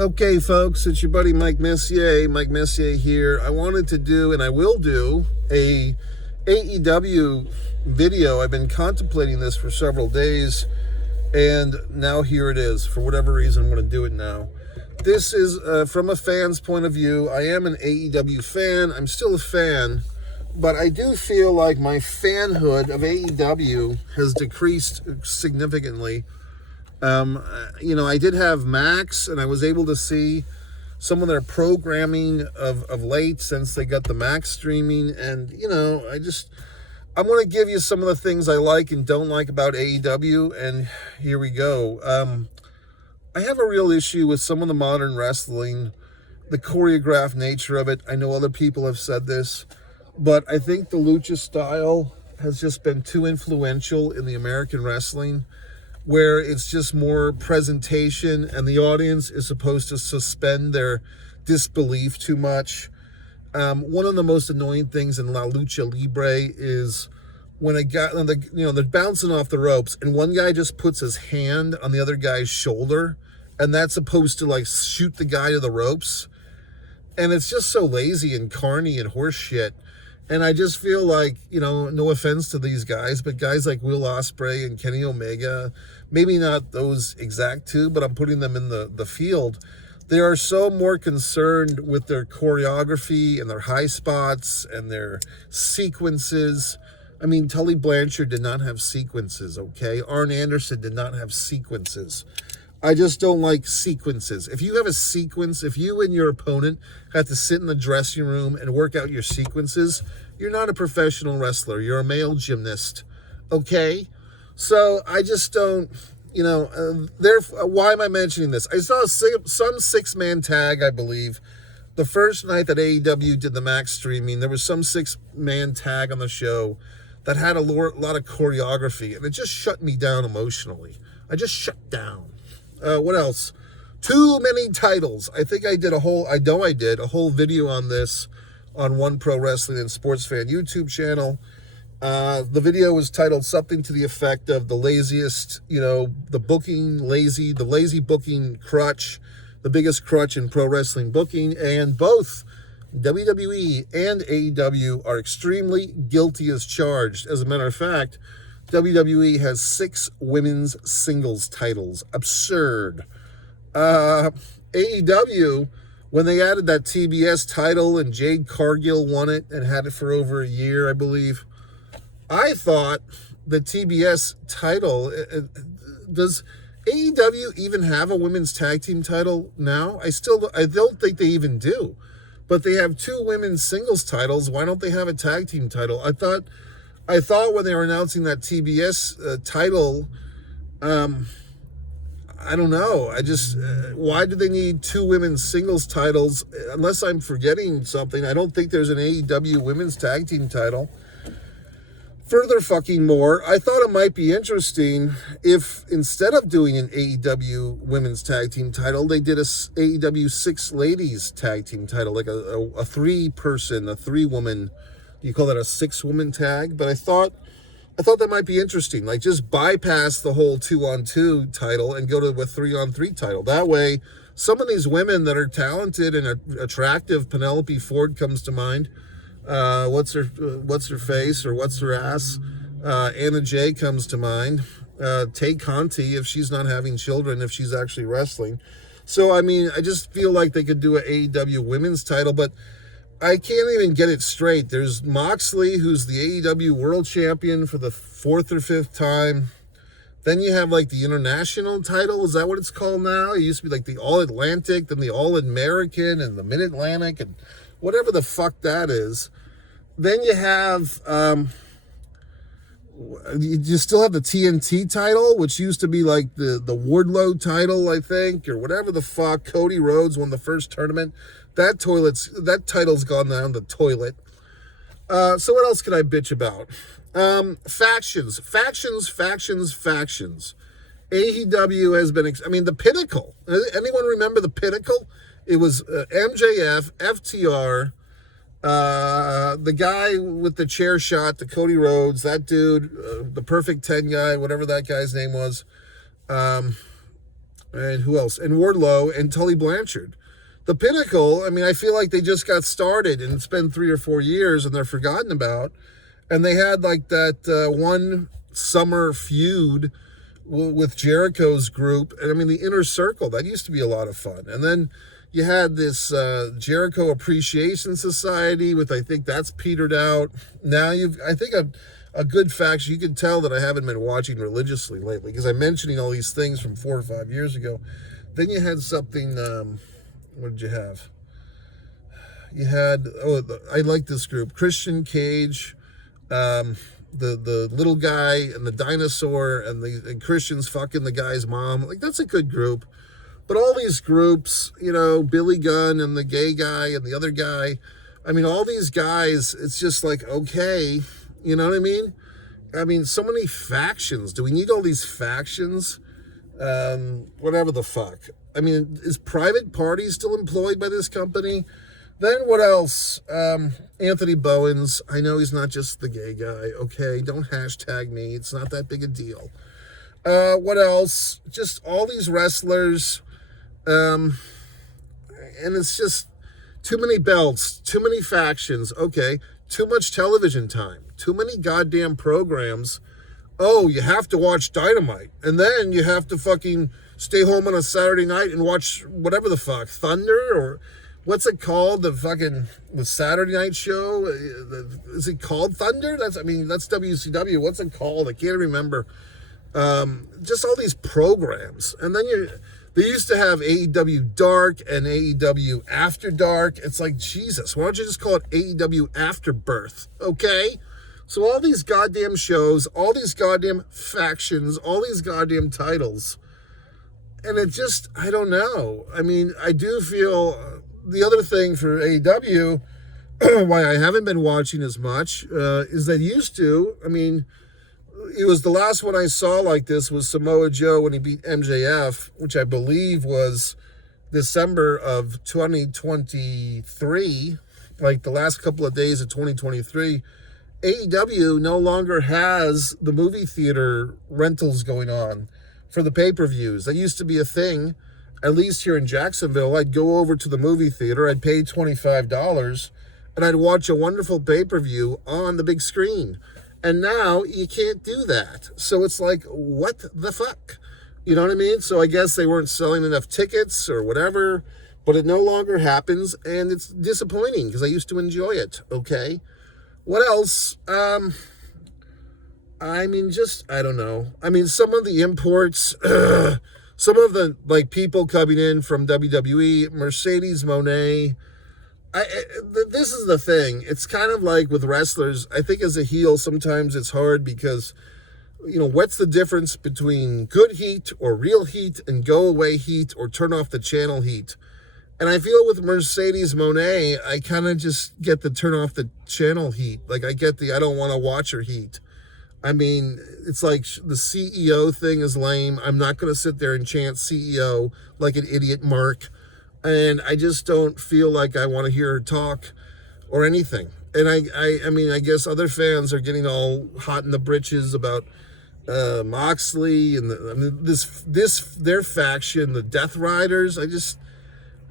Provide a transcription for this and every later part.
Okay, folks, it's your buddy Mike Messier here. I wanted to do, and I will do, a AEW video. I've been contemplating this for several days, and now here it is. For whatever reason, I'm going to do it now. This is from a fan's point of view. I am an AEW fan. I'm still a fan, but I do feel like my fanhood of AEW has decreased significantly. I did have Max, and I was able to see some of their programming of late since they got the Max streaming. And, I'm going to give you some of the things I like and don't like about AEW. And here we go. I have a real issue with some of the modern wrestling, the choreographed nature of it. I know other people have said this, but I think the lucha style has just been too influential in the American wrestling, where it's just more presentation and the audience is supposed to suspend their disbelief too much. One of the most annoying things in La Lucha Libre is when a guy, they're bouncing off the ropes and one guy just puts his hand on the other guy's shoulder, and that's supposed to shoot the guy to the ropes. And it's just so lazy and carny and horse shit. And I just feel like, no offense to these guys, but guys like Will Ospreay and Kenny Omega, maybe not those exact two, but I'm putting them in the field. They are so more concerned with their choreography and their high spots and their sequences. I mean, Tully Blanchard did not have sequences, okay? Arn Anderson did not have sequences. I just don't like sequences. If you have a sequence, if you and your opponent have to sit in the dressing room and work out your sequences, you're not a professional wrestler. You're a male gymnast, okay? So I just don't, why am I mentioning this? I saw some six-man tag, I believe. The first night that AEW did the Max streaming, there was some six-man tag on the show that had a lot of choreography, and it just shut me down emotionally. I just shut down. What else? Too many titles. I think I did a whole video on this on One Pro Wrestling and Sports Fan YouTube channel. The video was titled something to the effect of the laziest, the lazy booking crutch, the biggest crutch in pro wrestling booking, and both WWE and AEW are extremely guilty as charged. As a matter of fact, WWE has 6 women's singles titles. Absurd. AEW, when they added that TBS title and Jade Cargill won it and had it for over a year, I believe, I thought the TBS title, does AEW even have a women's tag team title now? I don't think they even do. But they have 2 women's singles titles. Why don't they have a tag team title? I thought when they were announcing that TBS title, I don't know. Why do they need 2 women's singles titles? Unless I'm forgetting something, I don't think there's an AEW women's tag team title. Further fucking more, I thought it might be interesting if instead of doing an AEW women's tag team title, they did a AEW 6 ladies tag team title, like a 3-person, a 3-woman. You call that a 6-woman tag? But I thought that might be interesting. Just bypass the whole 2-on-2 title and go to a 3-on-3 title. That way, some of these women that are talented and attractive, Penelope Ford comes to mind. What's her face or what's her ass? Anna Jay comes to mind. Tay Conti, if she's not having children, if she's actually wrestling. So, I just feel like they could do an AEW women's title, but I can't even get it straight. There's Moxley, who's the AEW world champion for the 4th or 5th time. Then you have the international title. Is that what it's called now? It used to be the All-Atlantic, then the All-American, and the Mid-Atlantic, and whatever the fuck that is. Then you have, you still have the TNT title, which used to be the Wardlow title, I think, or whatever the fuck. Cody Rhodes won the first tournament. That title's gone down the toilet. So what else can I bitch about? Factions. AEW has been, the Pinnacle. Anyone remember the Pinnacle? It was MJF, FTR, the guy with the chair shot, the Cody Rhodes, that dude, the Perfect 10 guy, whatever that guy's name was. and who else? And Wardlow and Tully Blanchard. The Pinnacle, I mean, I feel like they just got started and it's been 3 or 4 years and they're forgotten about. And they had like that one summer feud with Jericho's group. And I mean, the Inner Circle, that used to be a lot of fun. And then you had this Jericho Appreciation Society with, I think that's petered out. Now I think a good faction, you can tell that I haven't been watching religiously lately because I'm mentioning all these things from 4 or 5 years ago. Then you had something, what did you have? You had, I like this group, Christian Cage, the little guy and the dinosaur and Christian's fucking the guy's mom. Like, that's a good group. But all these groups, you know, Billy Gunn and the gay guy and the other guy, I mean, all these guys, it's just like, okay, you know what I mean? I mean, so many factions. Do we need all these factions? Whatever the fuck. I mean, is Private Party still employed by this company? Then what else? Anthony Bowens. I know he's not just the gay guy. Okay, don't hashtag me. It's not that big a deal. What else? Just all these wrestlers. And it's just too many belts, too many factions. Okay, too much television time, too many goddamn programs. Oh, you have to watch Dynamite. And then you have to fucking stay home on a Saturday night and watch whatever the fuck, Thunder or what's it called? The Saturday night show? Is it called Thunder? That's WCW. What's it called? I can't remember. Just all these programs. And then they used to have AEW Dark and AEW After Dark. It's like, Jesus, why don't you just call it AEW Afterbirth? Okay? So all these goddamn shows, all these goddamn factions, all these goddamn titles. And it just, I don't know. I mean, I do feel the other thing for AEW, why I haven't been watching as much, is that used to, I mean, it was the last one I saw like this was Samoa Joe when he beat MJF, which I believe was December of 2023, like the last couple of days of 2023. AEW no longer has the movie theater rentals going on for the pay-per-views. That used to be a thing, at least here in Jacksonville. I'd go over to the movie theater, I'd pay $25, and I'd watch a wonderful pay-per-view on the big screen. And now you can't do that. So it's like, what the fuck? You know what I mean? So I guess they weren't selling enough tickets or whatever, but it no longer happens, and it's disappointing because I used to enjoy it, okay? What else? I mean, just, I don't know. I mean, some of the imports, some of the, like, people coming in from WWE, Mercedes Moné. This is the thing. It's kind of like with wrestlers. I think as a heel, sometimes it's hard because, you know, what's the difference between good heat or real heat and go away heat or turn off the channel heat? And I feel with Mercedes Moné, I kind of just get the turn off the channel heat. Like, I get the I don't want to watch her heat. I mean, it's like the CEO thing is lame. I'm not going to sit there and chant CEO like an idiot Mark. And I just don't feel like I want to hear her talk or anything. And I mean, I guess other fans are getting all hot in the britches about Moxley and their faction, the Death Riders.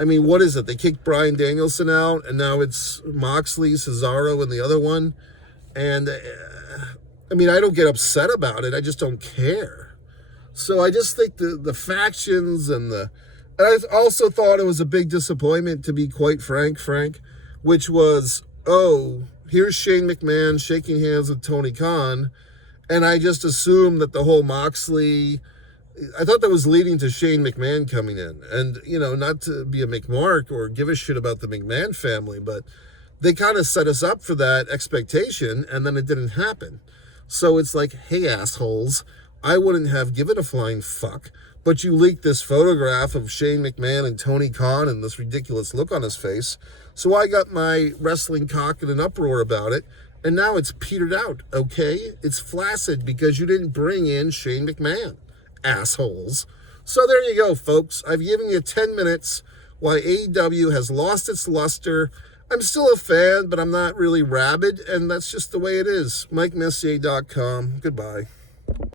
I mean, what is it? They kicked Bryan Danielson out, and now it's Moxley, Cesaro, and the other one. And I mean, I don't get upset about it. I just don't care. So I just think the factions and I also thought it was a big disappointment, to be quite frank, which was, oh, here's Shane McMahon shaking hands with Tony Khan, and I just assumed that the whole Moxley, I thought that was leading to Shane McMahon coming in. And, you know, not to be a McMark or give a shit about the McMahon family, but they kind of set us up for that expectation, and then it didn't happen. So it's like, hey, assholes, I wouldn't have given a flying fuck, but you leaked this photograph of Shane McMahon and Tony Khan and this ridiculous look on his face. So I got my wrestling cock in an uproar about it, and now it's petered out, okay? It's flaccid because you didn't bring in Shane McMahon, assholes. So there you go, folks. I've given you 10 minutes why AEW has lost its luster. I'm still a fan, but I'm not really rabid, and that's just the way it is. MikeMessier.com. Goodbye.